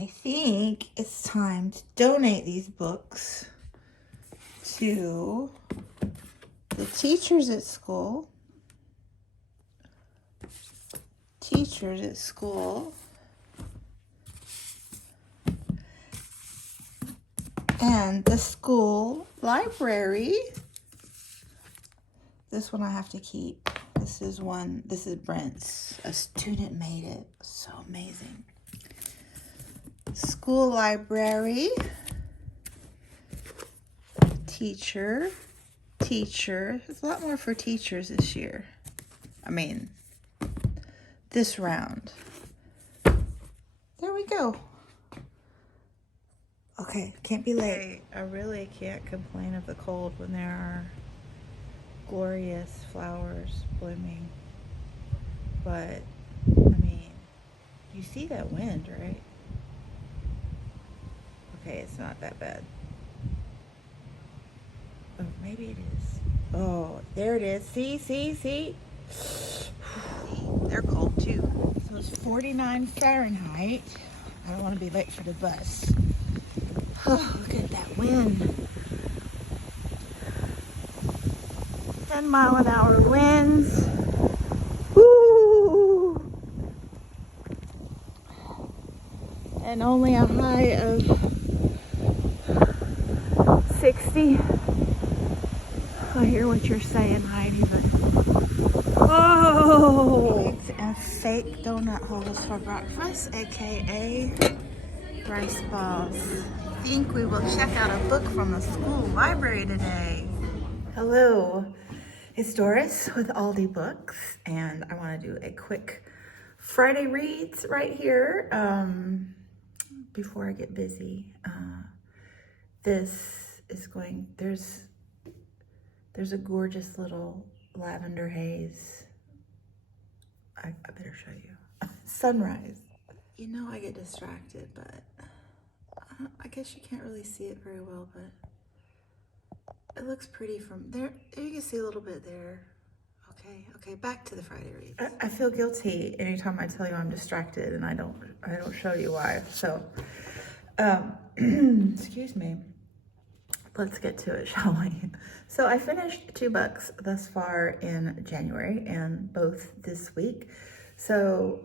I think it's time to donate these books to the teachers at school. And the school library. This one I have to keep. This is Brent's. A student made it. So amazing. School library. Teacher. There's a lot more for teachers this year. This round. There we go. Okay, can't be late. I really can't complain of the cold when there are glorious flowers blooming. But, you see that wind, right? Okay, it's not that bad. Oh, maybe it is. Oh, there it is. See? They're cold too. So it's 49 Fahrenheit. I don't want to be late for the bus. Oh, look at that wind. 10-mile-an-hour winds. Woo! And only a high of 60. I hear what you're saying, Heidi, but oh! Eggs and fake donut holes for breakfast, aka rice balls. I think we will check out a book from the school library today. Hello, it's Doris with Aldi Books, and I want to do a quick Friday reads right here before I get busy. There's a gorgeous little lavender haze. I better show you. Sunrise. I get distracted, but I guess you can't really see it very well, but it looks pretty from there. You can see a little bit there. Okay, back to the Friday reads. I feel guilty anytime I tell you I'm distracted and I don't show you why. So, excuse me. Let's get to it, shall we? So I finished 2 books thus far in January, and both this week. So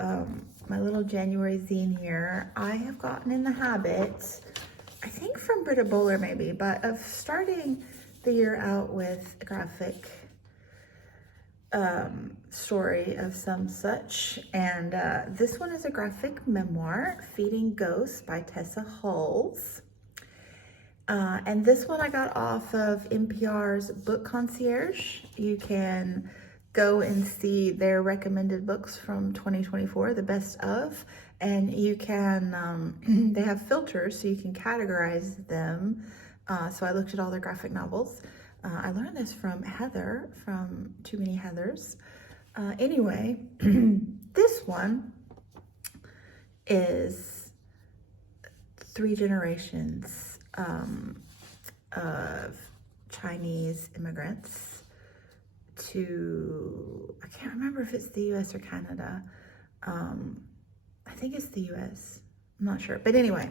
my little January zine here, I have gotten in the habit, I think from Britta Bowler maybe, but of starting the year out with a graphic story of some such. And this one is a graphic memoir, Feeding Ghosts by Tessa Hulls. And this one I got off of NPR's Book Concierge. You can go and see their recommended books from 2024, the best of, and you can, they have filters so you can categorize them. So I looked at all their graphic novels. I learned this from Heather, from Too Many Heathers. Anyway, this one is 3 generations of Chinese immigrants to, I can't remember if it's the US or Canada. I think it's the US, I'm not sure. But anyway,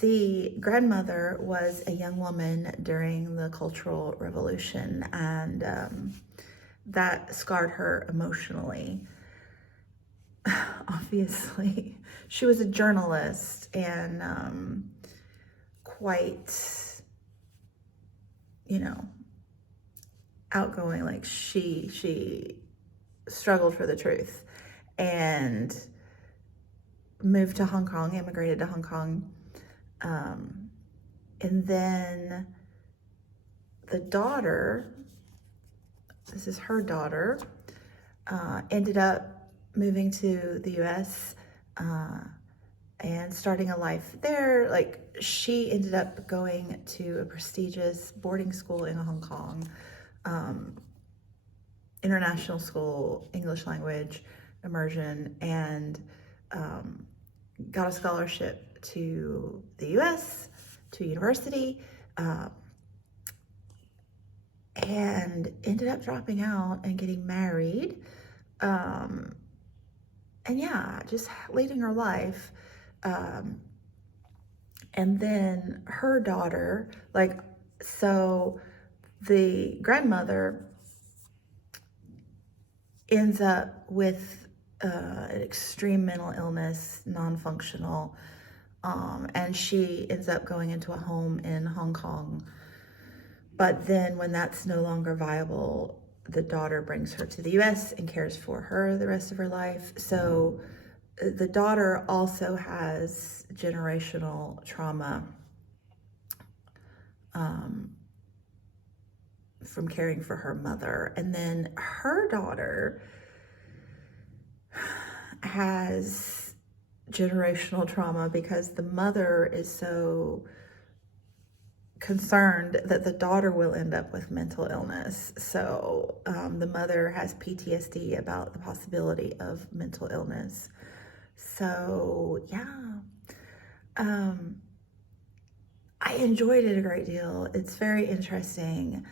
the grandmother was a young woman during the Cultural Revolution, and that scarred her emotionally. Obviously, she was a journalist and quite, outgoing. Like she struggled for the truth and moved to Hong Kong, immigrated to Hong Kong. And then the daughter, this is her daughter, ended up moving to the US and starting a life there. Like, she ended up going to a prestigious boarding school in Hong Kong, international school, English language immersion, and got a scholarship to the US, to university, and ended up dropping out and getting married. And yeah, just leading her life. And then her daughter, like, so the grandmother ends up with an extreme mental illness, non-functional, and she ends up going into a home in Hong Kong. But then when that's no longer viable, the daughter brings her to the US and cares for her the rest of her life. So the daughter also has generational trauma from caring for her mother. And then her daughter has generational trauma because the mother is so concerned that the daughter will end up with mental illness. So the mother has PTSD about the possibility of mental illness. So yeah, I enjoyed it a great deal. It's very interesting,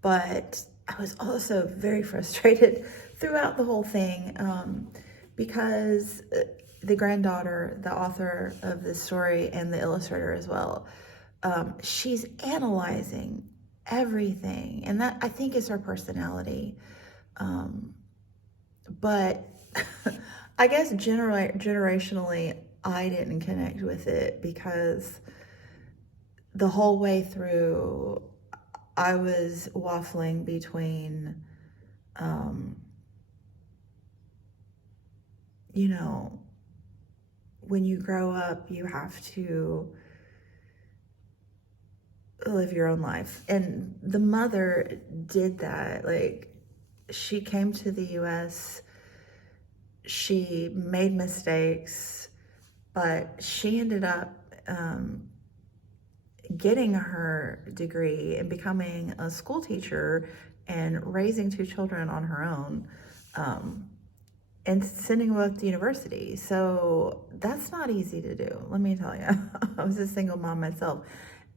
but I was also very frustrated throughout the whole thing because the granddaughter, the author of this story and the illustrator as well, she's analyzing everything, and that I think is her personality. But I guess generationally, I didn't connect with it because the whole way through, I was waffling between, you know, when you grow up, you have to live your own life. And the mother did that. Like, she came to the US, she made mistakes, but she ended up getting her degree and becoming a school teacher and raising 2 children on her own, and sending them both to university. So that's not easy to do, let me tell you. I was a single mom myself,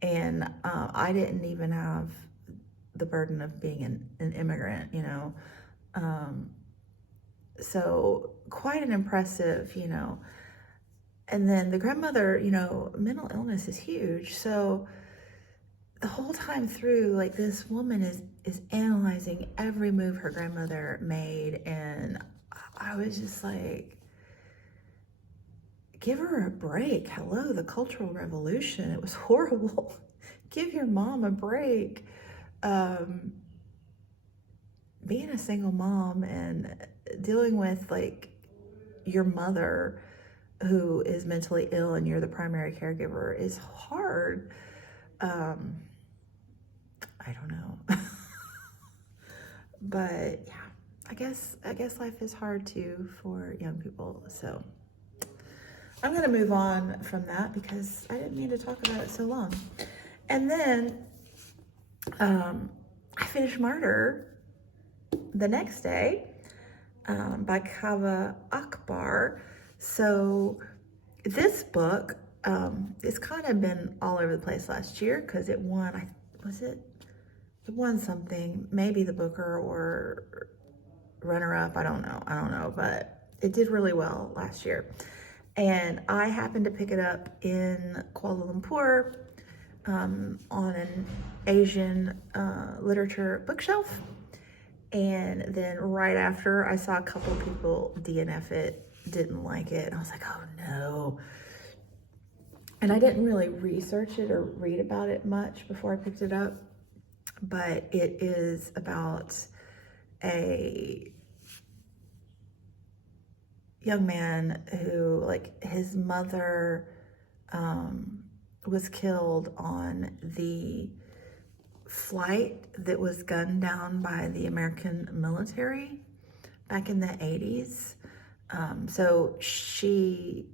and I didn't even have the burden of being an immigrant, you know. So quite an impressive, you know. And then the grandmother, you know, mental illness is huge. So the whole time through, like, this woman is analyzing every move her grandmother made. And I was just like, give her a break. Hello, the Cultural Revolution. It was horrible. Give your mom a break. Being a single mom and dealing with, like, your mother who is mentally ill and you're the primary caregiver is hard. I don't know. But yeah, I guess life is hard too for young people. So I'm going to move on from that because I didn't mean to talk about it so long. And then I finished Martyr the next day by Kava Akbar. So this book, it's kind of been all over the place last year because it won, it won something, maybe the Booker or runner-up, I don't know, but it did really well last year. And I happened to pick it up in Kuala Lumpur on an Asian literature bookshelf. And then right after, I saw a couple of people DNF it, didn't like it. And I was like, oh no. And I didn't really research it or read about it much before I picked it up. But it is about a young man who, like, his mother was killed on the flight that was gunned down by the American military back in the 80s. So she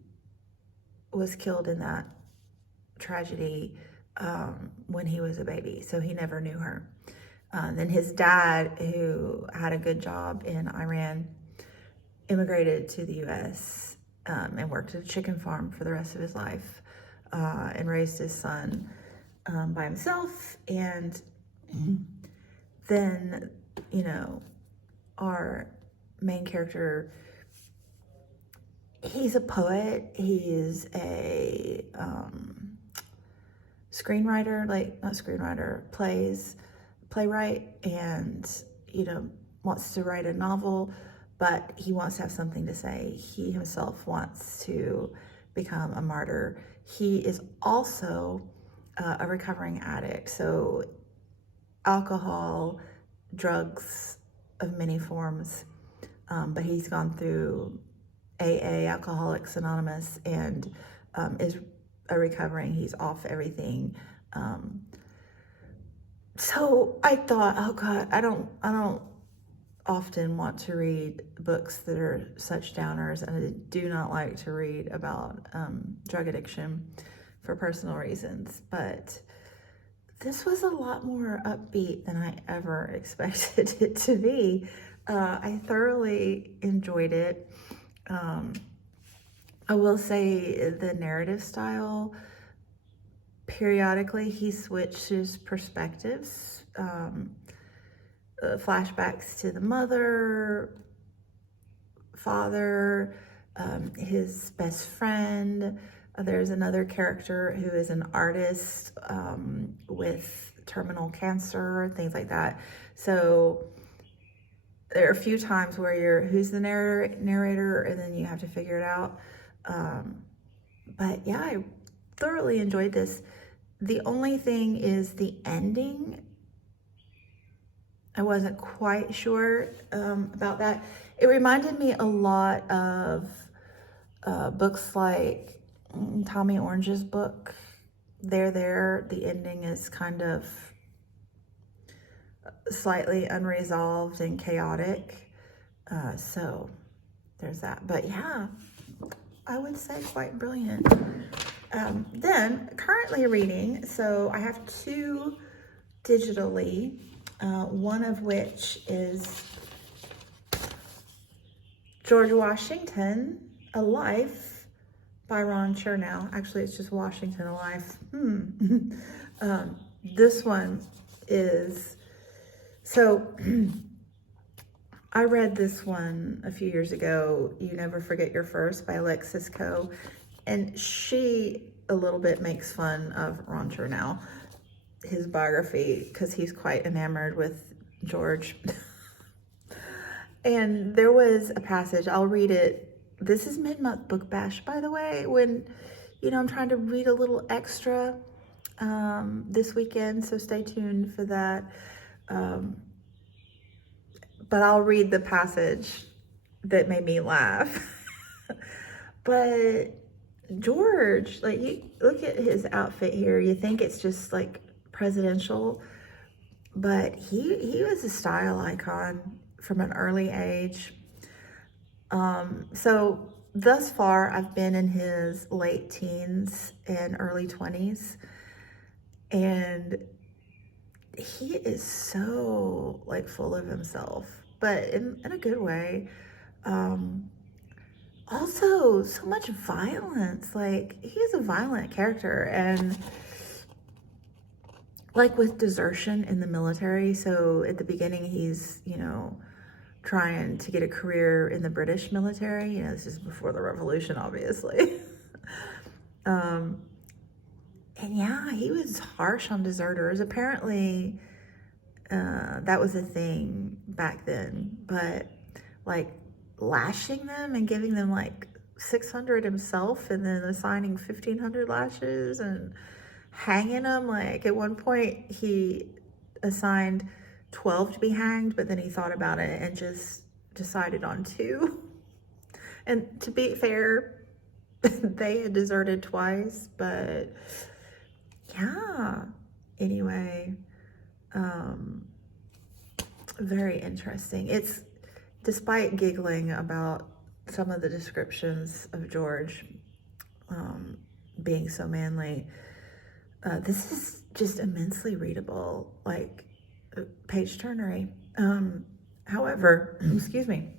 was killed in that tragedy when he was a baby, so he never knew her. Then his dad, who had a good job in Iran, immigrated to the US and worked at a chicken farm for the rest of his life and raised his son by himself. And then, you know, our main character he's a poet. He's a screenwriter, like not screenwriter, playwright, and wants to write a novel, but he wants to have something to say. He himself wants to become a martyr. He is also a recovering addict, so alcohol, drugs of many forms, but he's gone through AA, Alcoholics Anonymous, and is a recovering. He's off everything. So I thought, oh God, I don't often want to read books that are such downers, and I do not like to read about drug addiction for personal reasons, but this was a lot more upbeat than I ever expected it to be. I thoroughly enjoyed it. I will say the narrative style, periodically he switches perspectives, flashbacks to the mother, father, his best friend. There's another character who is an artist with terminal cancer, things like that. So there are a few times where who's the narrator, and then you have to figure it out. But yeah, I thoroughly enjoyed this. The only thing is the ending. I wasn't quite sure about that. It reminded me a lot of books like Tommy Orange's book, There. The ending is kind of slightly unresolved and chaotic. So there's that. But yeah, I would say quite brilliant. Then currently reading, so I have two digitally, one of which is George Washington, A Life by Ron Chernow. Actually, it's just Washington, A Life. This one is, so I read this one a few years ago, You Never Forget Your First by Alexis Coe, and she a little bit makes fun of Ron Chernow, his biography, because he's quite enamored with George. And there was a passage, I'll read it. This is mid-month book bash, by the way, when, I'm trying to read a little extra this weekend, so stay tuned for that. But I'll read the passage that made me laugh. But George, like, you look at his outfit here, you think it's just like presidential, but he was a style icon from an early age. So thus far, I've been in his late teens and early 20s, and he is so like full of himself, but in a good way. Also, so much violence. Like, he's a violent character, and like with desertion in the military. So at the beginning, he's, trying to get a career in the British military. This is before the revolution, obviously. And yeah, he was harsh on deserters. Apparently, that was a thing back then, but like lashing them and giving them like 600 himself, and then assigning 1,500 lashes and hanging them. Like at one point he assigned 12 to be hanged, but then he thought about it and just decided on 2. And to be fair, they had deserted twice, but yeah, anyway, very interesting. It's, despite giggling about some of the descriptions of George being so manly, this is just immensely readable, like page turnery. However, excuse me,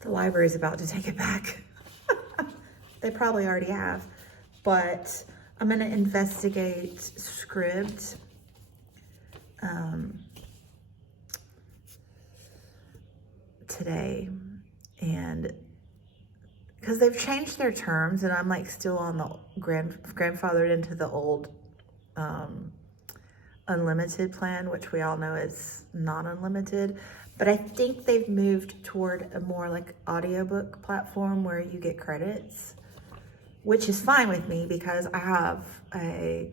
the library is about to take it back. They probably already have, but I'm going to investigate Scribd. Today, and because they've changed their terms, and I'm like still on the grandfathered into the old unlimited plan, which we all know is not unlimited. But I think they've moved toward a more like audiobook platform where you get credits, which is fine with me because I have a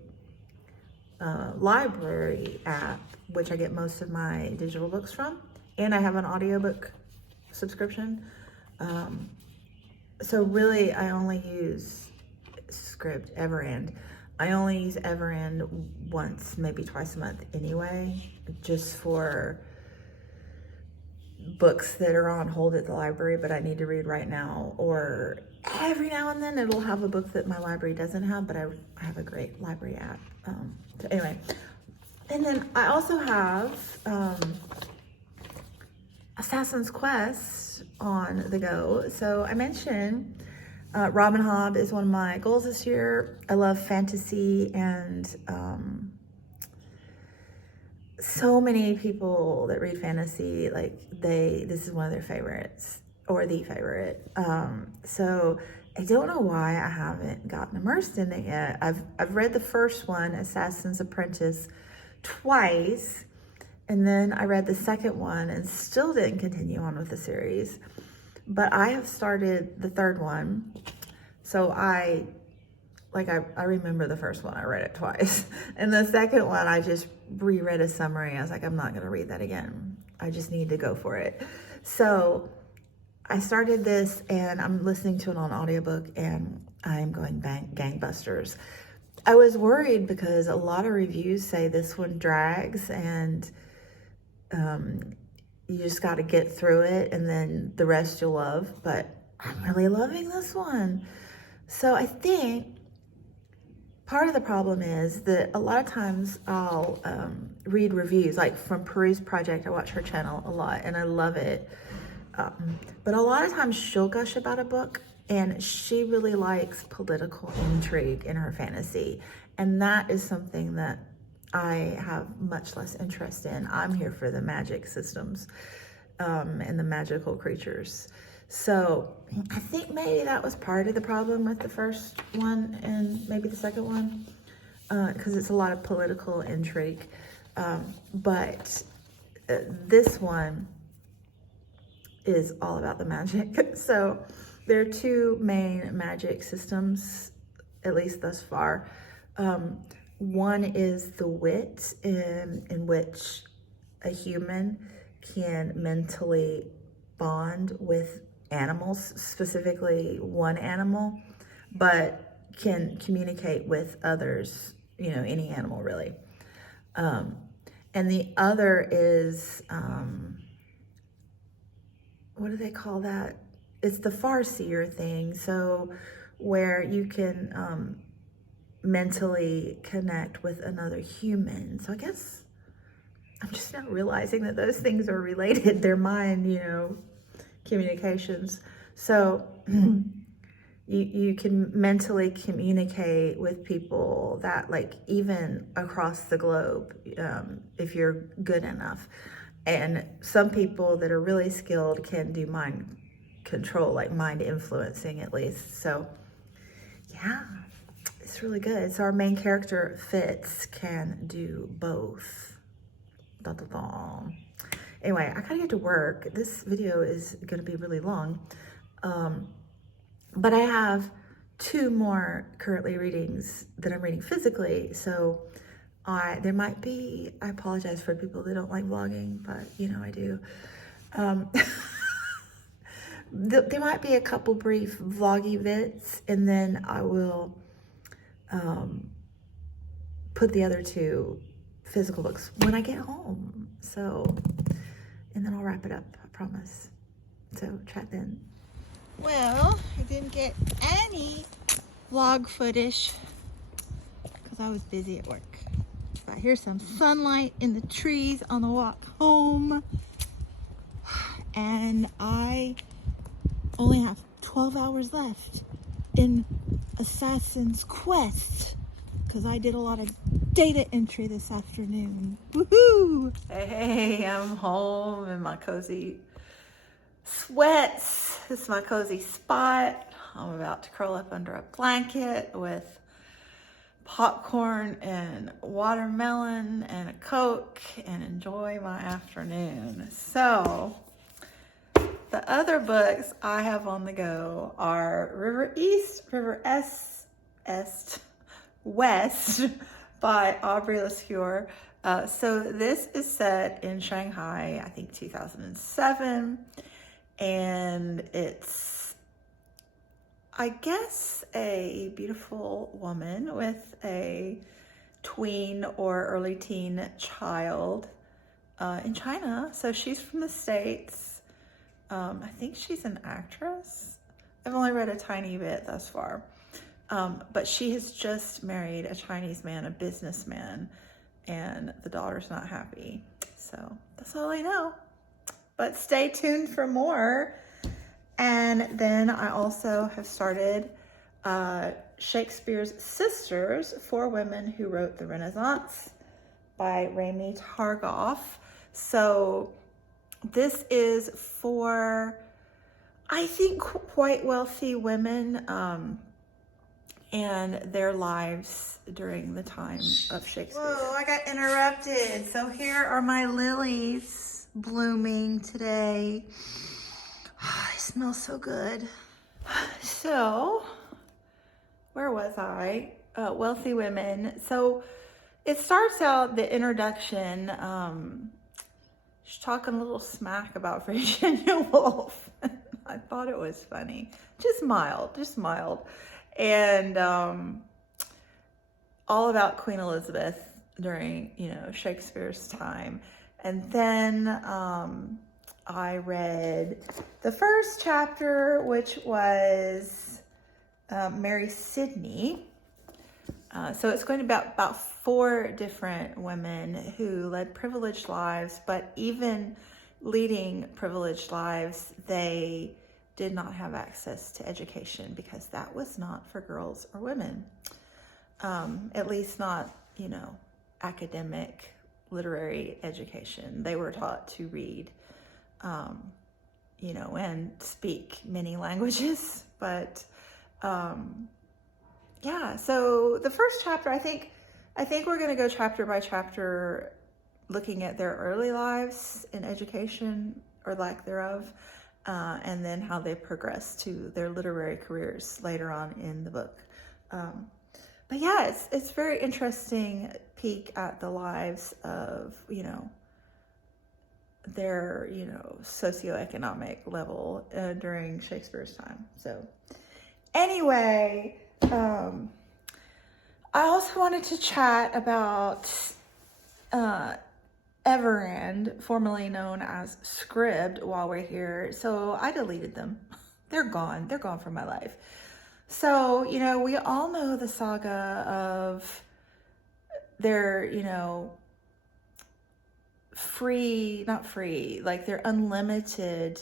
library app, which I get most of my digital books from, and I have an audiobook subscription. So really, I only use Script, Everend. I only use Everend once, maybe twice a month anyway, just for books that are on hold at the library but I need to read right now, or every now and then it'll have a book that my library doesn't have, but I have a great library app. So anyway, and then I also have Assassin's Quest on the go. So I mentioned Robin Hobb is one of my goals this year. I love fantasy, and so many people that read fantasy, like this is one of their favorites, or the favorite. So I don't know why I haven't gotten immersed in it yet. I've read the first one, Assassin's Apprentice, twice, and then I read the second one and still didn't continue on with the series. But I have started the third one, so I remember the first one, I read it twice. And the second one, I just reread a summary. I was like, I'm not gonna read that again. I just need to go for it. So I started this, and I'm listening to it on audiobook, and I'm going gangbusters. I was worried because a lot of reviews say this one drags, and you just got to get through it, and then the rest you'll love. But I'm really loving this one. So I think part of the problem is that a lot of times I'll read reviews, like from Peruse Project. I watch her channel a lot, and I love it. But a lot of times she'll gush about a book, and she really likes political intrigue in her fantasy. And that is something that I have much less interest in. I'm here for the magic systems and the magical creatures. So I think maybe that was part of the problem with the first one and maybe the second one, because it's a lot of political intrigue. But this one is all about the magic. So there are two main magic systems, at least thus far. One is the wit, in which a human can mentally bond with animals, specifically one animal, but can communicate with others, any animal really. And the other is, what do they call that? It's the farseer thing. So where you can mentally connect with another human. So I guess I'm just now realizing that those things are related. They're mind, communications. So you can mentally communicate with people that, like, even across the globe, if you're good enough. And some people that are really skilled can do mind control, like mind influencing at least. So yeah, it's really good. So our main character, Fitz, can do both. Da, da, da. Anyway, I gotta get to work. This video is gonna be really long. But I have 2 more currently readings that I'm reading physically. So there might be, I apologize for people that don't like vlogging, but I do. There might be a couple brief vloggy bits, and then I will put the other 2 physical books when I get home. So, and then I'll wrap it up, I promise. So chat then. Well, I didn't get any vlog footage because I was busy at work. But here's some sunlight in the trees on the walk home. And I only have 12 hours left in Assassin's Quest because I did a lot of data entry this afternoon. Woohoo! Hey, I'm home in my cozy sweats. This is my cozy spot. I'm about to curl up under a blanket with popcorn and watermelon and a Coke and enjoy my afternoon. So the other books I have on the go are River East, River Est, West by Aubrey Lescure. So this is set in Shanghai, I think 2007, and it's, I guess, a beautiful woman with a tween or early teen child in China. So she's from the States. I think she's an actress. I've only read a tiny bit thus far. But she has just married a Chinese man, a businessman, and the daughter's not happy. So that's all I know. But stay tuned for more. And then I also have started Shakespeare's Sisters, 4 Women Who Wrote the Renaissance by Rami Targoff. So this is for, I think, quite wealthy women and their lives during the time of Shakespeare. Whoa, I got interrupted. So here are my lilies blooming today. They smell so good. So, where was I? Wealthy women. So, it starts out, the introduction, she's talking a little smack about Virginia Woolf. I thought it was funny. Just mild. And all about Queen Elizabeth during, Shakespeare's time. And then I read the first chapter, which was Mary Sidney. So it's going to be about 4 different women who led privileged lives, but even leading privileged lives, they did not have access to education because that was not for girls or women. At least not, academic, literary education. They were taught to read, and speak many languages. But yeah, so the first chapter, I think we're going to go chapter by chapter, looking at their early lives in education or lack thereof, and then how they progress to their literary careers later on in the book. But yeah, it's very interesting peek at the lives of, their, socioeconomic level during Shakespeare's time. So anyway, I also wanted to chat about Everand, formerly known as Scribd, while we're here. So I deleted them. They're gone from my life. So, we all know the saga of their, their unlimited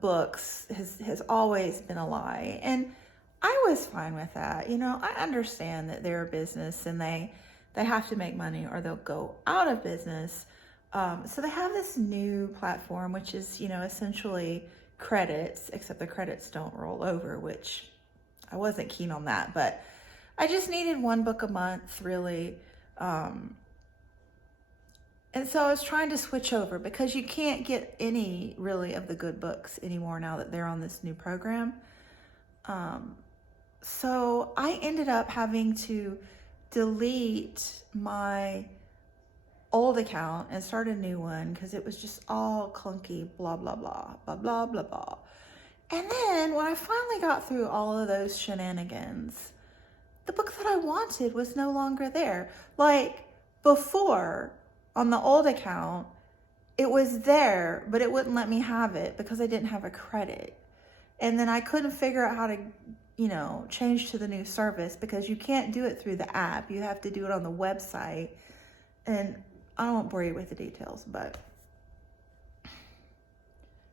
books has always been a lie. And I was fine with that. I understand that they're a business and they have to make money or they'll go out of business. So they have this new platform, which is, essentially credits, except the credits don't roll over, which I wasn't keen on that, but I just needed 1 book a month, really. And so I was trying to switch over because you can't get any really of the good books anymore now that they're on this new program. So I ended up having to delete my old account and start a new one because it was just all clunky, blah, blah, blah, blah, blah, blah, blah. And then when I finally got through all of those shenanigans, the book that I wanted was no longer there. Like before, on the old account, it was there, but it wouldn't let me have it because I didn't have a credit. And then I couldn't figure out how to, change to the new service because you can't do it through the app. You have to do it on the website. And I won't bore you with the details, but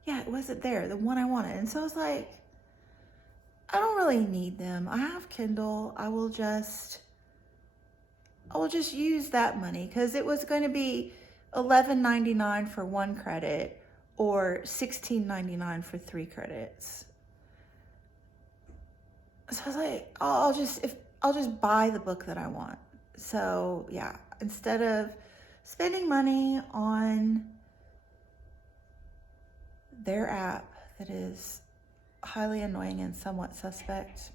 yeah, it wasn't there, the one I wanted. And so I was like, I don't really need them. I have Kindle. I will just use that money because it was going to be $11.99 for 1 credit or $16.99 for 3 credits. So I was like, I'll just buy the book that I want. So yeah, instead of spending money on their app that is highly annoying and somewhat suspect,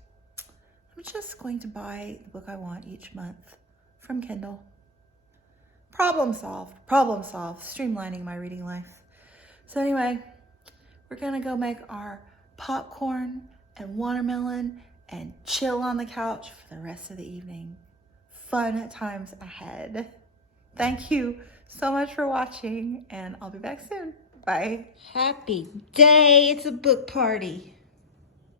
I'm just going to buy the book I want each month from Kindle. Problem solved, streamlining my reading life. So anyway, we're gonna go make our popcorn and watermelon and chill on the couch for the rest of the evening. Fun times ahead. Thank you so much for watching, and I'll be back soon. Bye. Happy day, it's a book party.